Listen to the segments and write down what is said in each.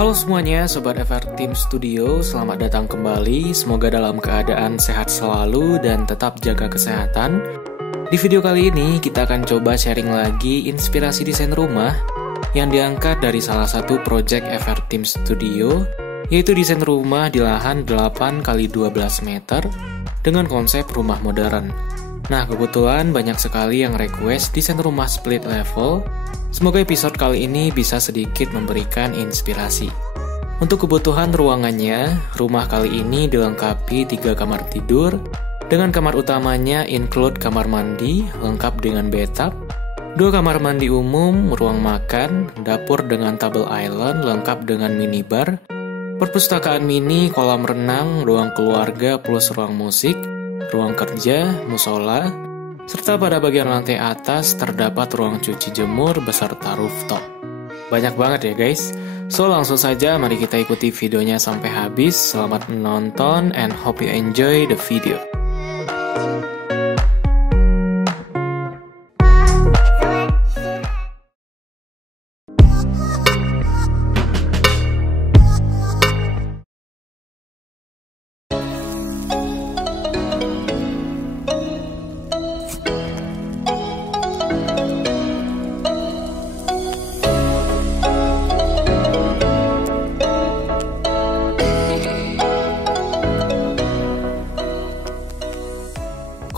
Halo semuanya, Sobat FR Team Studio, selamat datang kembali. Semoga dalam keadaan sehat selalu dan tetap jaga kesehatan. Di video kali ini, kita akan coba sharing lagi inspirasi desain rumah yang diangkat dari salah satu project FR Team Studio, yaitu desain rumah di lahan 8x12 meter dengan konsep rumah modern. Nah, kebetulan banyak sekali yang request desain rumah split level. Semoga episode kali ini bisa sedikit memberikan inspirasi. Untuk kebutuhan ruangannya, rumah kali ini dilengkapi 3 kamar tidur, dengan kamar utamanya include kamar mandi, lengkap dengan bathtub, 2 kamar mandi umum, ruang makan, dapur dengan table island, lengkap dengan minibar, perpustakaan mini, kolam renang, ruang keluarga plus ruang musik, ruang kerja, musola, serta pada bagian lantai atas terdapat ruang cuci jemur beserta rooftop. Banyak banget ya guys. So langsung saja mari kita ikuti videonya sampai habis. Selamat menonton and hope you enjoy the video.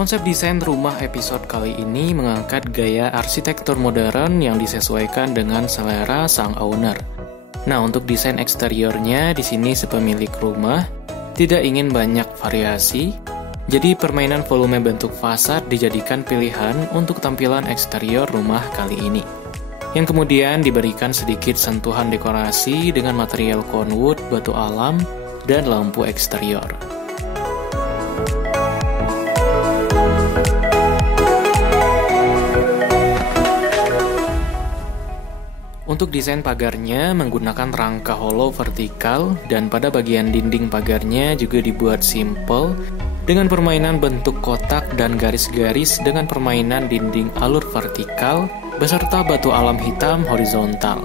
Konsep desain rumah episode kali ini mengangkat gaya arsitektur modern yang disesuaikan dengan selera sang owner. Nah, untuk desain eksteriornya di sini sepemilik rumah tidak ingin banyak variasi, jadi permainan volume bentuk fasad dijadikan pilihan untuk tampilan eksterior rumah kali ini. Yang kemudian diberikan sedikit sentuhan dekorasi dengan material conwood, batu alam, dan lampu eksterior. Untuk desain pagarnya menggunakan rangka hollow vertikal dan pada bagian dinding pagarnya juga dibuat simple dengan permainan bentuk kotak dan garis-garis dengan permainan dinding alur vertikal beserta batu alam hitam horizontal.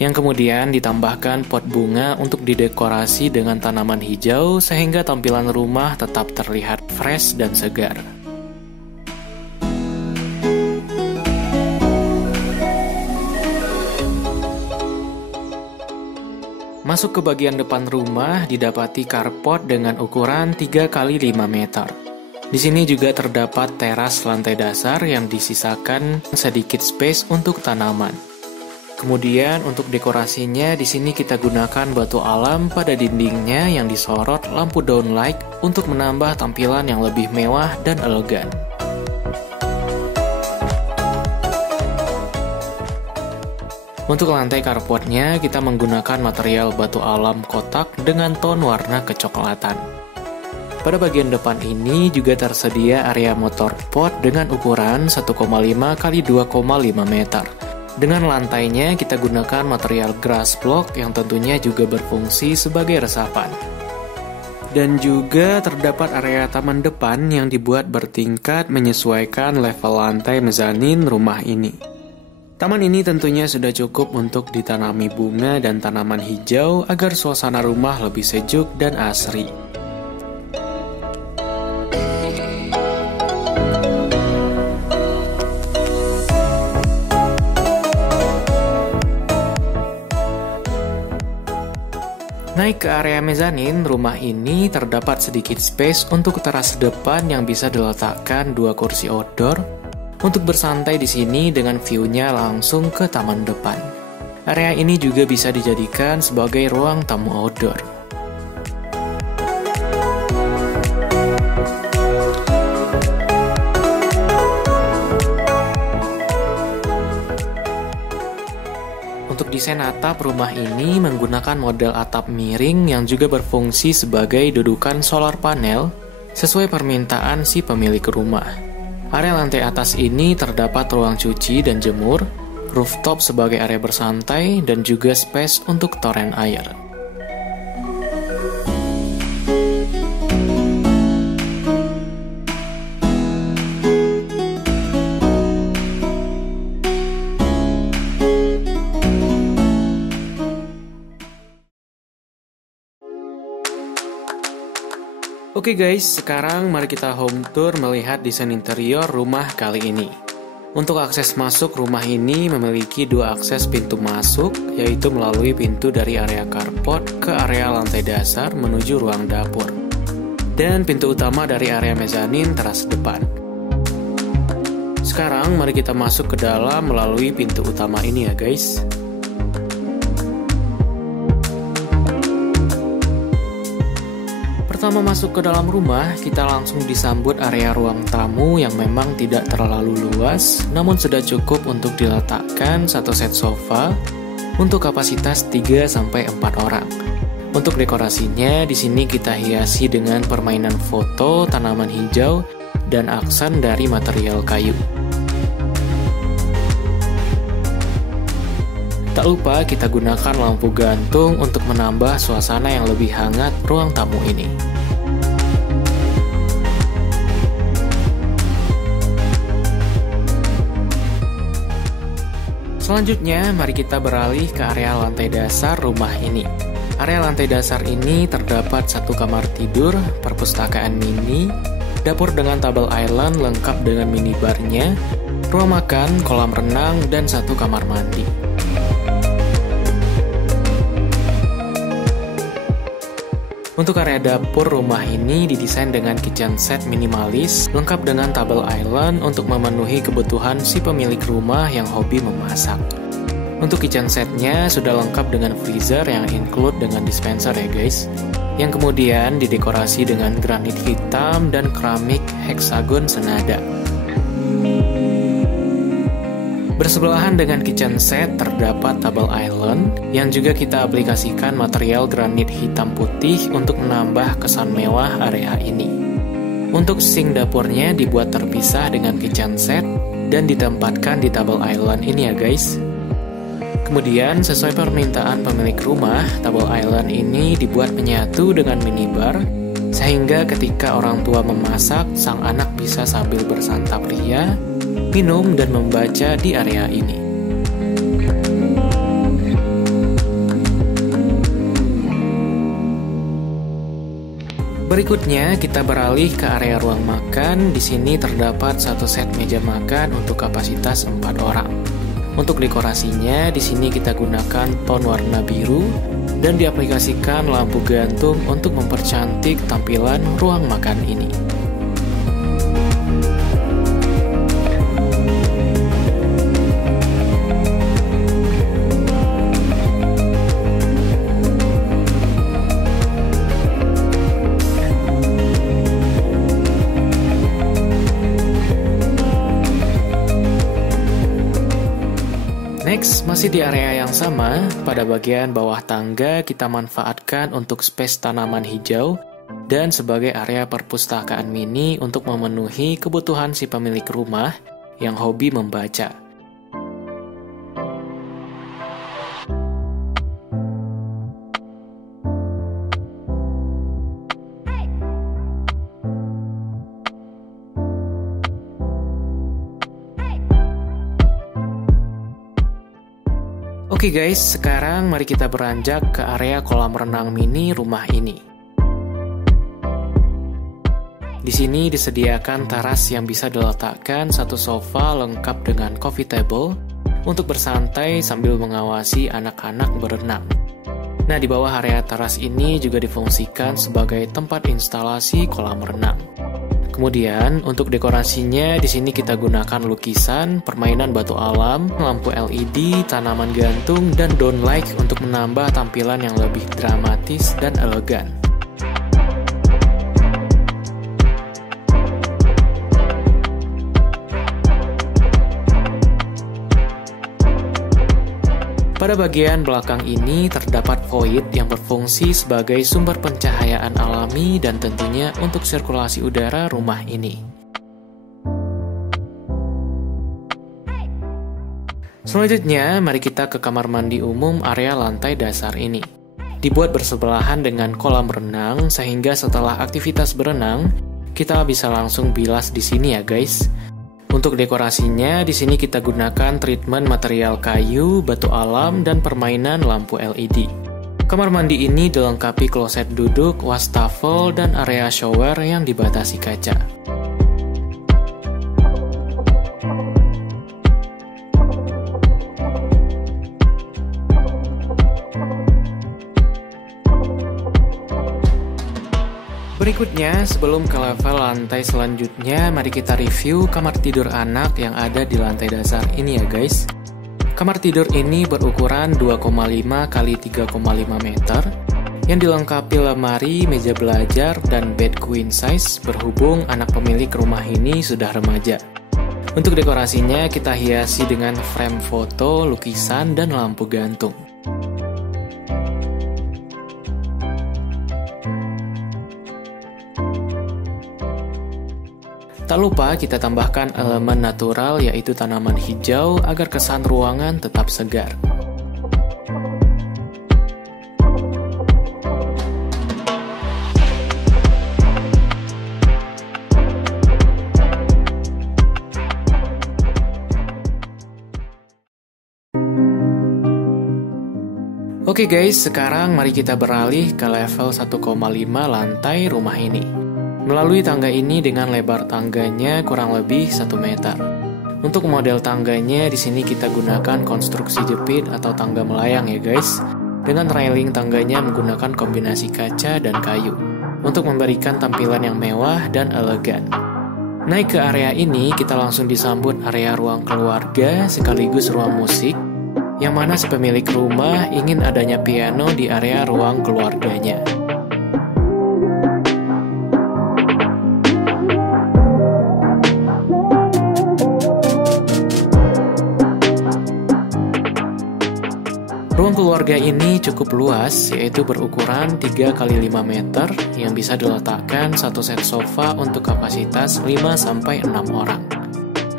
Yang kemudian ditambahkan pot bunga untuk didekorasi dengan tanaman hijau sehingga tampilan rumah tetap terlihat fresh dan segar. Masuk ke bagian depan rumah didapati carport dengan ukuran 3x5 meter. Di sini juga terdapat teras lantai dasar yang disisakan sedikit space untuk tanaman. Kemudian untuk dekorasinya di sini kita gunakan batu alam pada dindingnya yang disorot lampu downlight untuk menambah tampilan yang lebih mewah dan elegan. Untuk lantai carportnya kita menggunakan material batu alam kotak dengan ton warna kecoklatan. Pada bagian depan ini juga tersedia area motor pot dengan ukuran 1,5x2,5 meter. Dengan lantainya kita gunakan material grass block yang tentunya juga berfungsi sebagai resapan. Dan juga terdapat area taman depan yang dibuat bertingkat menyesuaikan level lantai mezanin rumah ini. Taman ini tentunya sudah cukup untuk ditanami bunga dan tanaman hijau agar suasana rumah lebih sejuk dan asri. Naik ke area mezanin, rumah ini terdapat sedikit space untuk teras depan yang bisa diletakkan 2 kursi outdoor untuk bersantai di sini dengan view-nya langsung ke taman depan. Area ini juga bisa dijadikan sebagai ruang tamu outdoor. Untuk desain atap rumah ini menggunakan model atap miring yang juga berfungsi sebagai dudukan solar panel sesuai permintaan si pemilik rumah. Area lantai atas ini terdapat ruang cuci dan jemur, rooftop sebagai area bersantai, dan juga space untuk toren air. Oke guys, sekarang mari kita home tour melihat desain interior rumah kali ini. Untuk akses masuk rumah ini memiliki dua akses pintu masuk, yaitu melalui pintu dari area carport ke area lantai dasar menuju ruang dapur. Dan pintu utama dari area mezanin teras depan. Sekarang mari kita masuk ke dalam melalui pintu utama ini ya guys. Pertama masuk ke dalam rumah, kita langsung disambut area ruang tamu yang memang tidak terlalu luas, namun sudah cukup untuk diletakkan satu set sofa untuk kapasitas 3-4 orang. Untuk dekorasinya, di sini kita hiasi dengan permainan foto, tanaman hijau, dan aksen dari material kayu. Tak lupa kita gunakan lampu gantung untuk menambah suasana yang lebih hangat ruang tamu ini. Selanjutnya, mari kita beralih ke area lantai dasar rumah ini. Area lantai dasar ini terdapat satu kamar tidur, perpustakaan mini, dapur dengan tabel island lengkap dengan minibarnya, ruang makan, kolam renang, dan satu kamar mandi. Untuk area dapur rumah ini didesain dengan kitchen set minimalis, lengkap dengan tabel island untuk memenuhi kebutuhan si pemilik rumah yang hobi memasak. Untuk kitchen setnya sudah lengkap dengan freezer yang include dengan dispenser ya guys, yang kemudian didekorasi dengan granit hitam dan keramik heksagon senada. Bersebelahan dengan kitchen set terdapat tabel island yang juga kita aplikasikan material granit hitam putih untuk menambah kesan mewah area ini. Untuk sink dapurnya dibuat terpisah dengan kitchen set dan ditempatkan di tabel island ini ya guys. Kemudian sesuai permintaan pemilik rumah, tabel island ini dibuat menyatu dengan minibar sehingga ketika orang tua memasak, sang anak bisa sambil bersantap ria, minum, dan membaca di area ini. Berikutnya kita beralih ke area ruang makan. Di sini terdapat satu set meja makan untuk kapasitas 4 orang. Untuk dekorasinya di sini kita gunakan tone warna biru dan diaplikasikan lampu gantung untuk mempercantik tampilan ruang makan ini. Next, masih di area yang sama, pada bagian bawah tangga kita manfaatkan untuk space tanaman hijau dan sebagai area perpustakaan mini untuk memenuhi kebutuhan si pemilik rumah yang hobi membaca. Oke guys, sekarang mari kita beranjak ke area kolam renang mini rumah ini. Di sini disediakan teras yang bisa diletakkan satu sofa lengkap dengan coffee table untuk bersantai sambil mengawasi anak-anak berenang. Nah, di bawah area teras ini juga difungsikan sebagai tempat instalasi kolam renang. Kemudian untuk dekorasinya di sini kita gunakan lukisan, permainan batu alam, lampu LED, tanaman gantung, dan downlight untuk menambah tampilan yang lebih dramatis dan elegan. Pada bagian belakang ini terdapat void yang berfungsi sebagai sumber pencahayaan alami dan tentunya untuk sirkulasi udara rumah ini. Selanjutnya, mari kita ke kamar mandi umum area lantai dasar ini. Dibuat bersebelahan dengan kolam renang sehingga setelah aktivitas berenang, kita bisa langsung bilas di sini ya guys. Untuk dekorasinya, di sini kita gunakan treatment material kayu, batu alam, dan permainan lampu LED. Kamar mandi ini dilengkapi kloset duduk, wastafel, dan area shower yang dibatasi kaca. Berikutnya, sebelum ke level lantai selanjutnya, mari kita review kamar tidur anak yang ada di lantai dasar ini ya guys. Kamar tidur ini berukuran 2,5 x 3,5 meter, yang dilengkapi lemari, meja belajar, dan bed queen size berhubung anak pemilik rumah ini sudah remaja. Untuk dekorasinya, kita hiasi dengan frame foto, lukisan, dan lampu gantung. Tak lupa kita tambahkan elemen natural yaitu tanaman hijau agar kesan ruangan tetap segar. Oke guys, sekarang mari kita beralih ke level 1,5 lantai rumah ini. Melalui tangga ini dengan lebar tangganya kurang lebih 1 meter. Untuk model tangganya di sini kita gunakan konstruksi jepit atau tangga melayang ya guys. Dengan railing tangganya menggunakan kombinasi kaca dan kayu untuk memberikan tampilan yang mewah dan elegan. Naik ke area ini kita langsung disambut area ruang keluarga sekaligus ruang musik, yang mana si pemilik rumah ingin adanya piano di area ruang keluarganya. Ruang keluarga ini cukup luas, yaitu berukuran 3 x 5 meter yang bisa diletakkan satu set sofa untuk kapasitas 5-6 orang.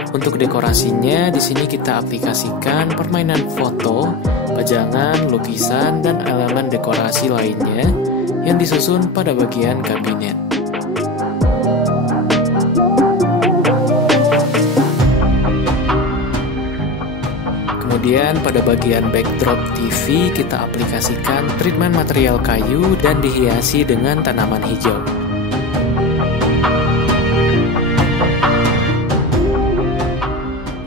Untuk dekorasinya, di sini kita aplikasikan permainan foto, pajangan, lukisan, dan elemen dekorasi lainnya yang disusun pada bagian kabinet. Kemudian pada bagian backdrop TV kita aplikasikan treatment material kayu dan dihiasi dengan tanaman hijau.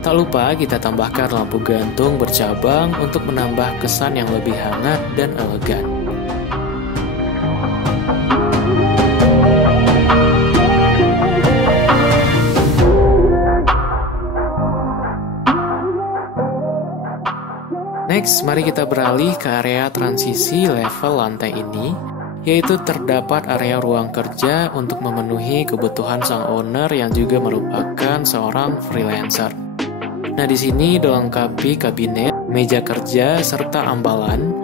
Tak lupa kita tambahkan lampu gantung bercabang untuk menambah kesan yang lebih hangat dan elegan. Next, mari kita beralih ke area transisi level lantai ini, yaitu terdapat area ruang kerja untuk memenuhi kebutuhan sang owner yang juga merupakan seorang freelancer. Nah, di sini dilengkapi kabinet, meja kerja, serta ambalan.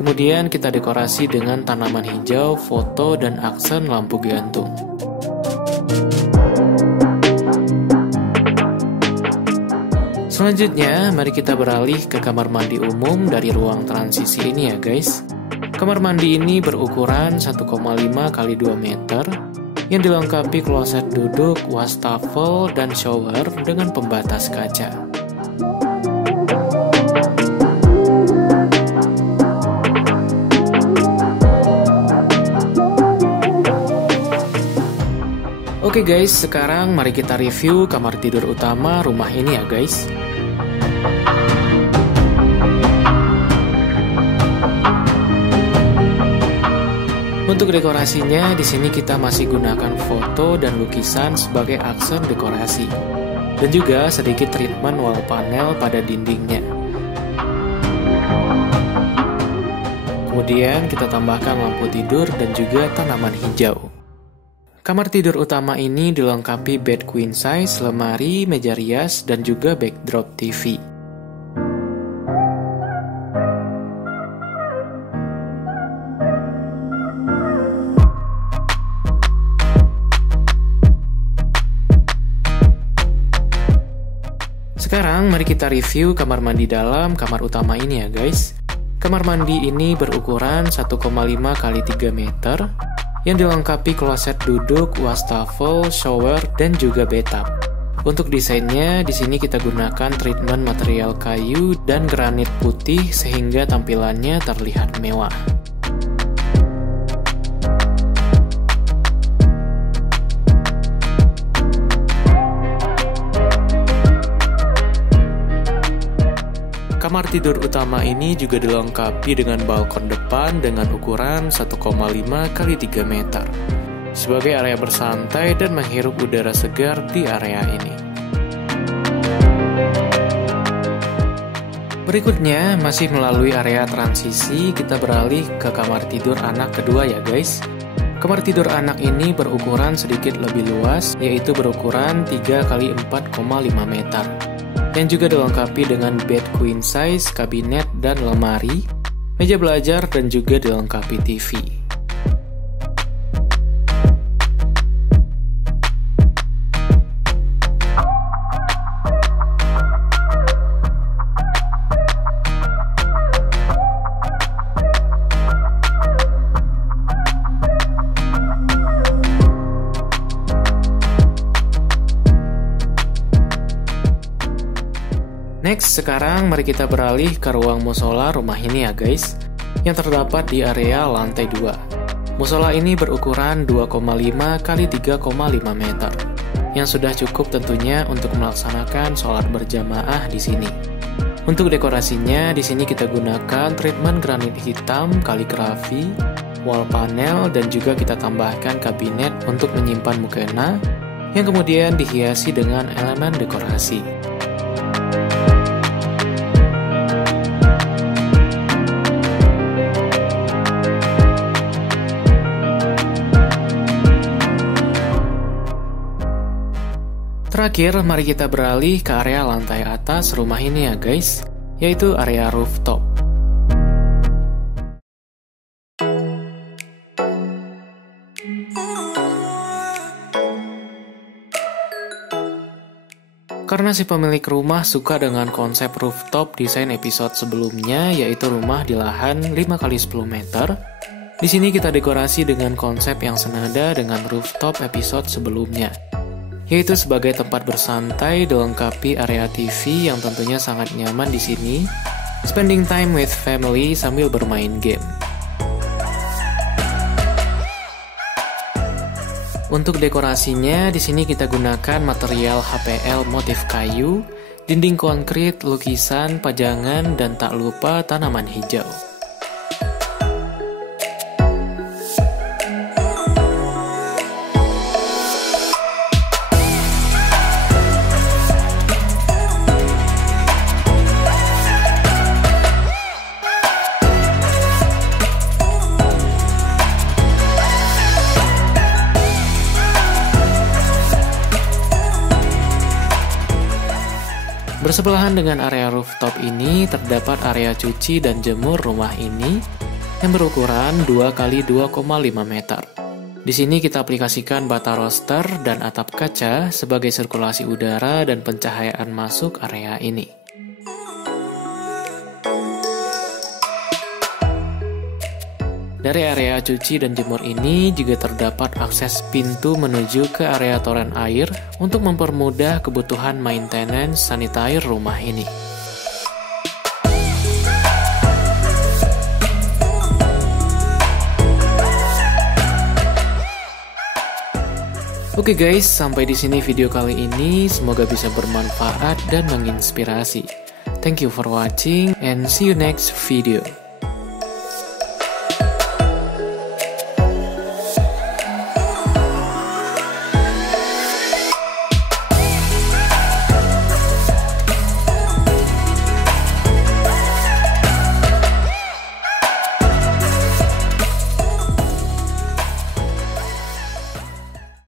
Kemudian kita dekorasi dengan tanaman hijau, foto, dan aksen lampu gantung. Selanjutnya, mari kita beralih ke kamar mandi umum dari ruang transisi ini ya guys. Kamar mandi ini berukuran 1,5 x 2 meter, yang dilengkapi kloset duduk, wastafel, dan shower dengan pembatas kaca. Oke guys, sekarang mari kita review kamar tidur utama rumah ini ya guys. Untuk dekorasinya, di sini kita masih gunakan foto dan lukisan sebagai aksen dekorasi, dan juga sedikit treatment wall panel pada dindingnya. Kemudian kita tambahkan lampu tidur dan juga tanaman hijau. Kamar tidur utama ini dilengkapi bed queen size, lemari, meja rias, dan juga backdrop TV. Sekarang mari kita review kamar mandi dalam kamar utama ini ya guys. Kamar mandi ini berukuran 1,5 x 3 meter, yang dilengkapi kloset duduk, wastafel, shower, dan juga bathtub. Untuk desainnya, di sini kita gunakan treatment material kayu dan granit putih sehingga tampilannya terlihat mewah. Kamar tidur utama ini juga dilengkapi dengan balkon depan dengan ukuran 1,5 x 3 meter sebagai area bersantai dan menghirup udara segar di area ini. Berikutnya, masih melalui area transisi, kita beralih ke kamar tidur anak kedua ya guys. Kamar tidur anak ini berukuran sedikit lebih luas, yaitu berukuran 3 x 4,5 meter. Yang juga dilengkapi dengan bed queen size, kabinet dan lemari, meja belajar dan juga dilengkapi TV. Next, sekarang mari kita beralih ke ruang musola rumah ini ya guys, yang terdapat di area lantai 2. Musola ini berukuran 2,5 x 3,5 meter, yang sudah cukup tentunya untuk melaksanakan sholat berjamaah di sini. Untuk dekorasinya, di sini kita gunakan treatment granit hitam, kaligrafi, wall panel, dan juga kita tambahkan kabinet untuk menyimpan mukena, yang kemudian dihiasi dengan elemen dekorasi. Terakhir, mari kita beralih ke area lantai atas rumah ini ya guys, yaitu area rooftop. Karena si pemilik rumah suka dengan konsep rooftop desain episode sebelumnya, yaitu rumah di lahan 5 x 10 meter, di sini kita dekorasi dengan konsep yang senada dengan rooftop episode sebelumnya, yaitu sebagai tempat bersantai dilengkapi area TV yang tentunya sangat nyaman di sini, spending time with family sambil bermain game. Untuk dekorasinya, di sini kita gunakan material HPL motif kayu, dinding konkrit, lukisan, pajangan, dan tak lupa tanaman hijau. Bersebelahan dengan area rooftop ini terdapat area cuci dan jemur rumah ini yang berukuran 2 x 2,5 meter. Di sini kita aplikasikan bata roster dan atap kaca sebagai sirkulasi udara dan pencahayaan masuk area ini. Dari area cuci dan jemur ini juga terdapat akses pintu menuju ke area toren air untuk mempermudah kebutuhan maintenance sanitair rumah ini. Oke guys, sampai di sini video kali ini. Semoga bisa bermanfaat dan menginspirasi. Thank you for watching and see you next video.